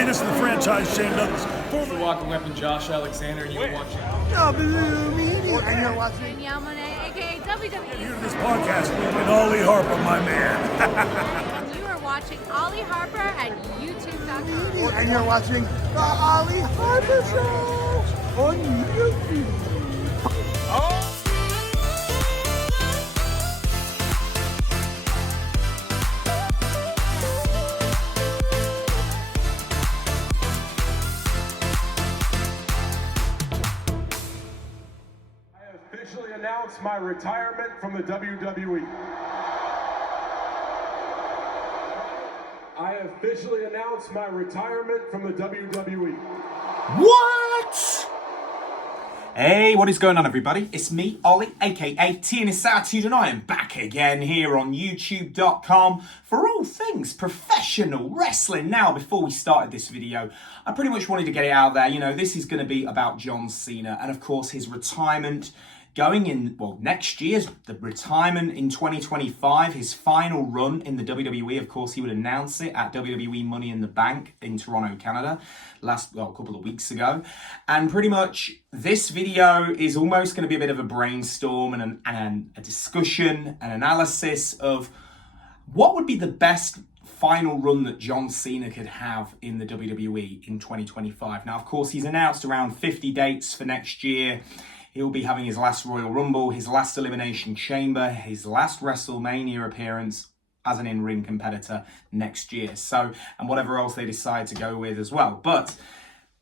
Hey, this is the franchise Shane Douglas. The walking weapon, Josh Alexander, and you're watching. And you're watching. Yamane, aka WWE. Here to this podcast with Ollie Harper, my man. And you are watching Ollie Harper at YouTube.com. And you're watching the Ollie Harper Show on YouTube. Officially announced my retirement from the WWE. I officially announced my retirement from the WWE. What? Hey, what is going on, everybody? It's me, Ollie, aka TNSAttitude, and I am back again here on YouTube.com for all things professional wrestling. Now, before we started this video, I pretty much wanted to get it out there. You know, this is going to be about John Cena and, of course, his retirement going in, well, next year's the retirement in 2025, his final run in the WWE. Of course, he would announce it at WWE Money in the Bank in Toronto, Canada, a couple of weeks ago. And pretty much this video is almost going to be a bit of a brainstorm and a discussion, an analysis of what would be the best final run that John Cena could have in the WWE in 2025. Now, of course, he's announced around 50 dates for next year. He'll be having his last Royal Rumble, his last Elimination Chamber, his last WrestleMania appearance as an in-ring competitor next year. So, and whatever else they decide to go with as well. But,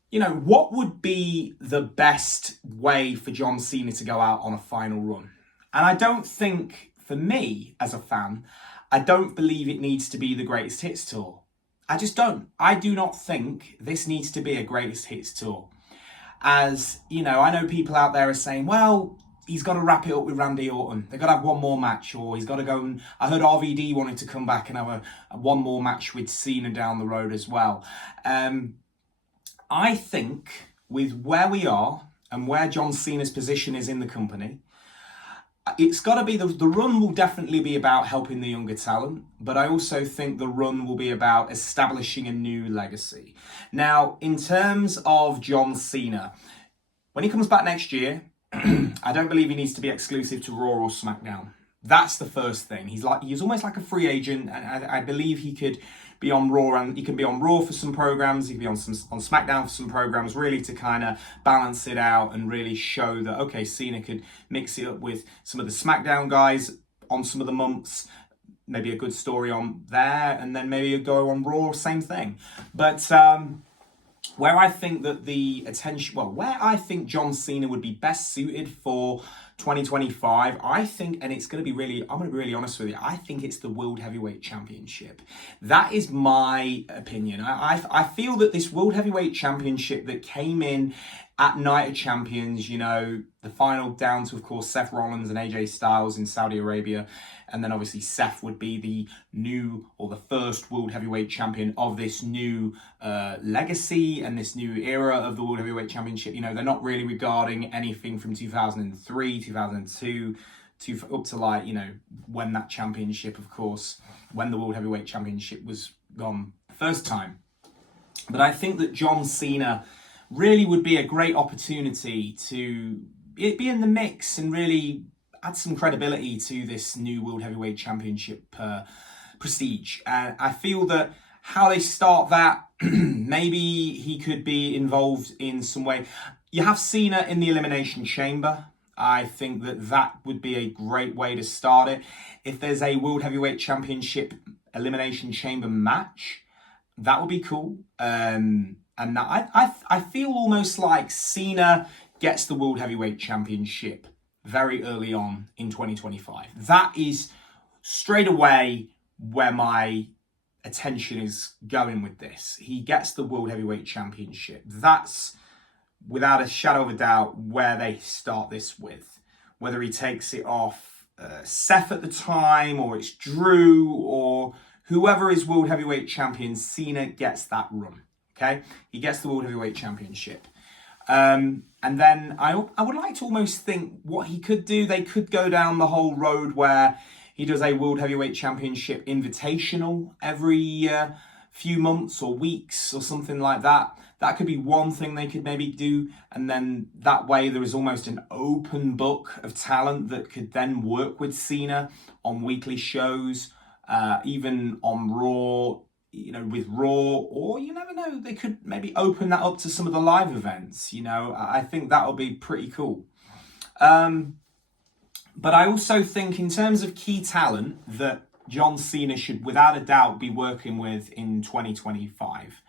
you know, what would be the best way for John Cena to go out on a final run? And I don't think, for me as a fan, I don't believe it needs to be the Greatest Hits Tour. I just don't. I do not think this needs to be a Greatest Hits Tour. As, you know, I know people out there are saying, well, he's got to wrap it up with Randy Orton. They've got to have one more match, or he's got to go and... I heard RVD wanted to come back and have a one more match with Cena down the road as well. I think with where we are and where John Cena's position is in the company, it's got to be, the run will definitely be about helping the younger talent, but I also think the run will be about establishing a new legacy. Now, in terms of John Cena, when he comes back next year, I don't believe he needs to be exclusive to Raw or SmackDown. That's the first thing. He's almost like a free agent, and I believe he could be on Raw, and he can be on Raw for some programs, he can be on SmackDown for some programs, really to kind of balance it out and really show that, okay, Cena could mix it up with some of the SmackDown guys on some of the months, maybe a good story on there, and then maybe go on Raw, same thing. But where I think that where I think John Cena would be best suited for 2025, I think, and it's going to be really, I'm going to be really honest with you, I think it's the World Heavyweight Championship. That is my opinion. I feel that this World Heavyweight Championship that came in at Night of Champions, you know, the final down to, of course, Seth Rollins and AJ Styles in Saudi Arabia, and then obviously Seth would be the new, or the first World Heavyweight Champion of this new legacy and this new era of the World Heavyweight Championship. You know, they're not really regarding anything from 2003, 2002, up to, like, you know, when that championship, of course, when the World Heavyweight Championship was gone the first time. But I think that John Cena really would be a great opportunity to be in the mix and really add some credibility to this new World Heavyweight Championship prestige. And I feel that how they start that, maybe he could be involved in some way. You have Cena in the Elimination Chamber. I think that would be a great way to start it. If there's a World Heavyweight Championship Elimination Chamber match, that would be cool. And I feel almost like Cena gets the World Heavyweight Championship very early on in 2025. That is straight away where my attention is going with this. He gets the World Heavyweight Championship. That's, without a shadow of a doubt, where they start this with. Whether he takes it off Seth at the time, or it's Drew, or whoever is World Heavyweight Champion, Cena gets that run. Okay? He gets the World Heavyweight Championship. And then I would like to almost think what he could do. They could go down the whole road where he does a World Heavyweight Championship Invitational every year few months or weeks or something like that. That could be one thing they could maybe do, and then that way there is almost an open book of talent that could then work with Cena on weekly shows, even on Raw, with Raw, or you never know, they could maybe open that up to some of the live events. I think that would be pretty cool. But I also think in terms of key talent that John Cena should without a doubt be working with in 2025.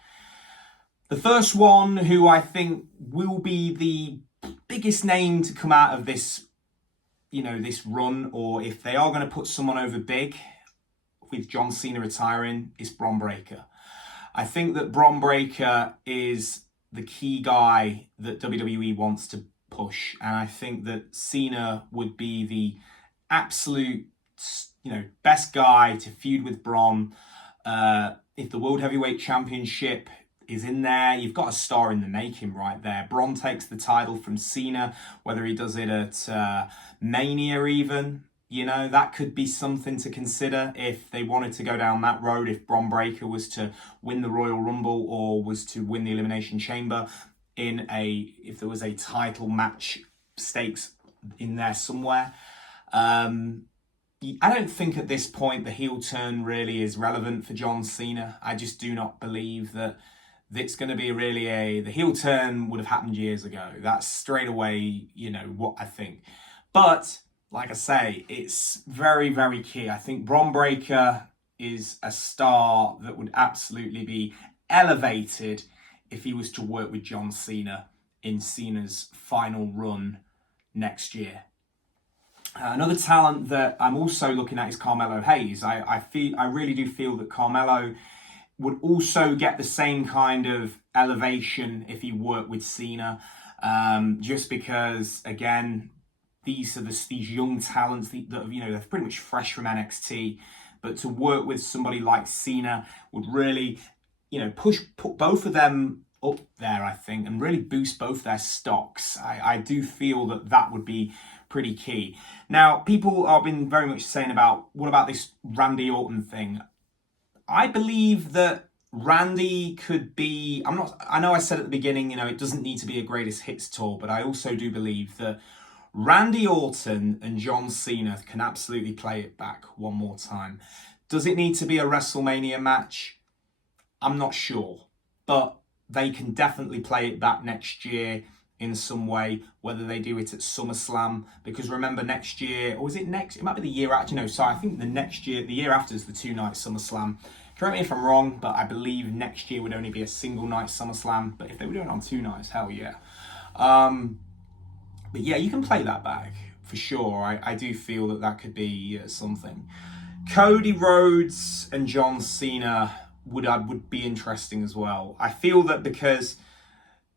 The first one who I think will be the biggest name to come out of this, this run, or if they are going to put someone over big with John Cena retiring, is Bron Breakker. I think that Bron Breakker is the key guy that WWE wants to push, and I think that Cena would be the absolute, best guy to feud with Bron. If the World Heavyweight Championship is in there, you've got a star in the making right there. Bron takes the title from Cena, whether he does it at Mania even. That could be something to consider if they wanted to go down that road, if Bron Breakker was to win the Royal Rumble or was to win the Elimination Chamber if there was a title match stakes in there somewhere. I don't think at this point the heel turn really is relevant for John Cena. I just do not believe that it's going to be the heel turn would have happened years ago. That's straight away, what I think. But like I say, it's very, very key. I think Bron Breakker is a star that would absolutely be elevated if he was to work with John Cena in Cena's final run next year. Another talent that I'm also looking at is Carmelo Hayes. I really do feel that Carmelo would also get the same kind of elevation if he worked with Cena, just because, again, these young talents that they're pretty much fresh from NXT, but to work with somebody like Cena would really, put both of them up there, I think, and really boost both their stocks. I do feel that would be pretty key. Now, people have been very much saying what about this Randy Orton thing? I believe that Randy could be, I know I said at the beginning, it doesn't need to be a greatest hits tour, but I also do believe that Randy Orton and John Cena can absolutely play it back one more time. Does it need to be a WrestleMania match? I'm not sure, but they can definitely play it back next year in some way, whether they do it at SummerSlam, because remember next year, or is it next? It might be the year after. No, sorry, I think the year after is the 2-night SummerSlam. Correct me if I'm wrong, but I believe next year would only be a single night SummerSlam. But if they were doing it on 2 nights, hell yeah. But yeah, you can play that back for sure. I do feel that could be something. Cody Rhodes and John Cena would be interesting as well. I feel that because,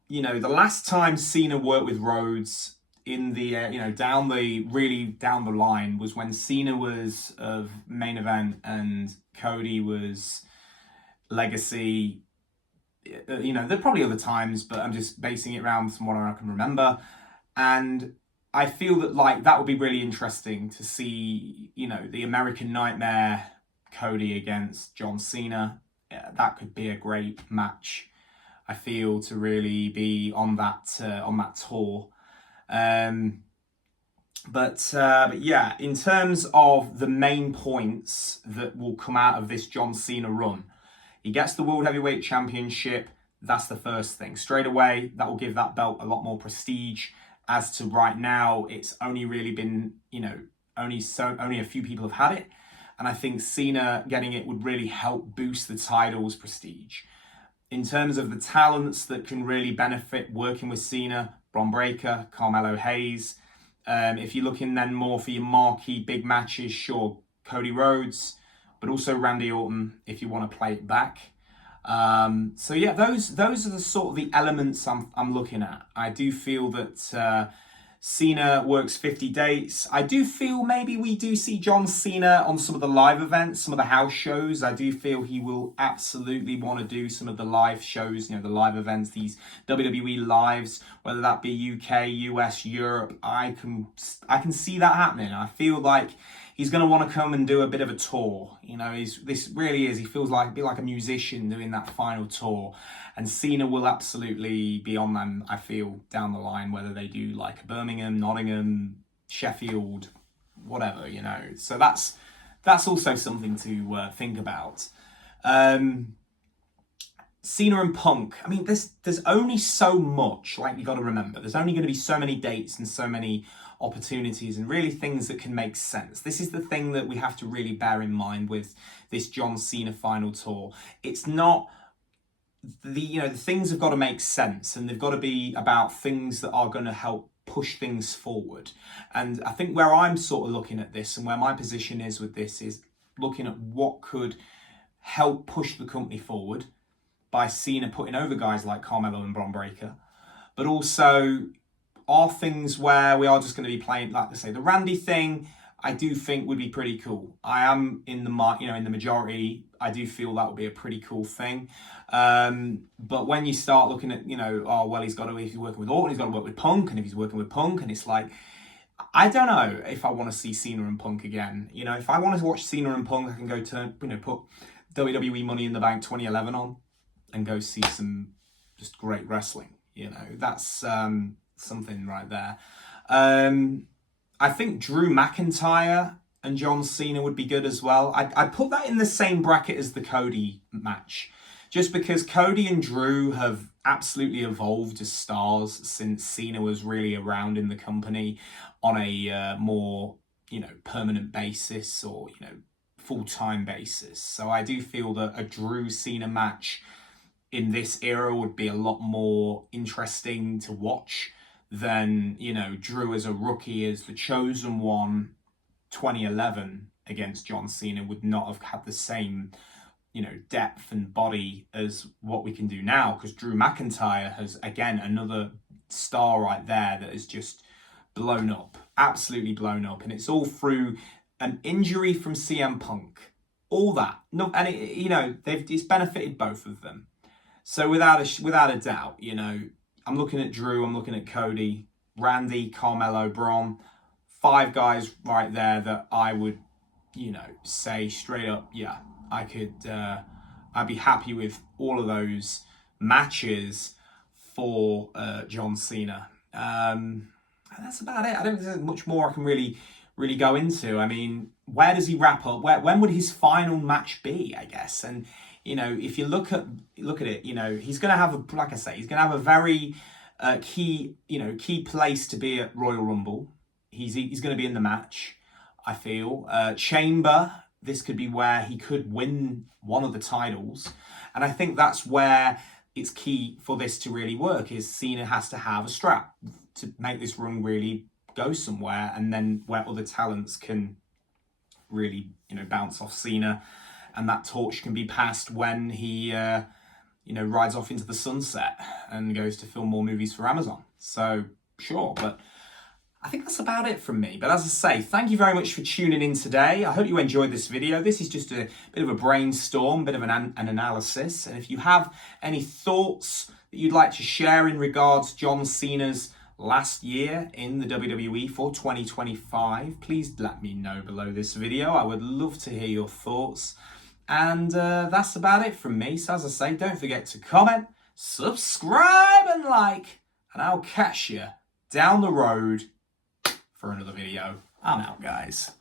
the last time Cena worked with Rhodes in the, down the line was when Cena was of Main Event and Cody was Legacy. There are probably other times, but I'm just basing it around from what I can remember. And I feel that that would be really interesting to see, the American Nightmare Cody against John Cena. Yeah, that could be a great match, I feel, to really be on that tour. But yeah, in terms of the main points that will come out of this John Cena run, he gets the World Heavyweight Championship. That's the first thing. Straight away, that will give that belt a lot more prestige. As to right now, it's only really been, only a few people have had it. And I think Cena getting it would really help boost the title's prestige. In terms of the talents that can really benefit working with Cena, Bron Breakker, Carmelo Hayes. If you're looking then more for your marquee big matches, sure, Cody Rhodes, but also Randy Orton if you want to play it back. So yeah, those are the sort of the elements I'm looking at. I do feel that Cena works 50 dates. I do feel maybe we do see John Cena on some of the live events, some of the house shows. I do feel he will absolutely want to do some of the live shows, the live events, these WWE lives, whether that be UK, US, Europe. I can see that happening. I feel like he's going to want to come and do a bit of a tour. You know, this really is, he feels like, a bit like a musician doing that final tour. And Cena will absolutely be on them, I feel, down the line, whether they do like Birmingham, Nottingham, Sheffield, whatever, you know. So that's also something to think about. Cena and Punk. I mean, there's only so much, like, you got to remember. There's only going to be so many dates and so many opportunities and really things that can make sense. This is the thing that we have to really bear in mind with this John Cena final tour. It's not the things have got to make sense, and they've got to be about things that are going to help push things forward. And I think where I'm sort of looking at this and where my position is with this is looking at what could help push the company forward by Cena putting over guys like Carmelo and Bron Breakker, but also are things where we are just going to be playing, like I say, the Randy thing, I do think would be pretty cool. I am in the majority. I do feel that would be a pretty cool thing. But when you start looking at, oh, well, if he's working with Orton, he's got to work with Punk, and if he's working with Punk, and it's like, I don't know if I want to see Cena and Punk again. You know, if I want to watch Cena and Punk, I can go put WWE Money in the Bank 2011 on and go see some just great wrestling. You know, that's something right there. I think Drew McIntyre and John Cena would be good as well. I'd put that in the same bracket as the Cody match, just because Cody and Drew have absolutely evolved as stars since Cena was really around in the company on a more, permanent basis or, full-time basis. So I do feel that a Drew Cena match in this era would be a lot more interesting to watch than, Drew as a rookie, as the chosen one, 2011 against John Cena would not have had the same, depth and body as what we can do now, because Drew McIntyre has, again, another star right there that is just blown up, absolutely blown up. And it's all through an injury from CM Punk, all that. No, and it's benefited both of them. So without a doubt, I'm looking at Drew, I'm looking at Cody, Randy, Carmelo, Bron, 5 guys right there that I would, say straight up, yeah, I could, I'd be happy with all of those matches for John Cena. And that's about it. I don't think there's much more I can really go into. I mean, where does he wrap up? When would his final match be, I guess? And, if you look at it, he's going to have like I say, he's going to have a very key place to be at Royal Rumble. He's going to be in the match, I feel. Chamber, this could be where he could win one of the titles. And I think that's where it's key for this to really work, is Cena has to have a strap to make this run really go somewhere, and then where other talents can really, bounce off Cena, and that torch can be passed when he, rides off into the sunset and goes to film more movies for Amazon. So, sure, but I think that's about it from me. But as I say, thank you very much for tuning in today. I hope you enjoyed this video. This is just a bit of a brainstorm, bit of an analysis. And if you have any thoughts that you'd like to share in regards to John Cena's last year in the WWE for 2025, please let me know below this video. I would love to hear your thoughts. And that's about it from me. So as I say, don't forget to comment, subscribe and like, and I'll catch you down the road for another video. I'm out, guys.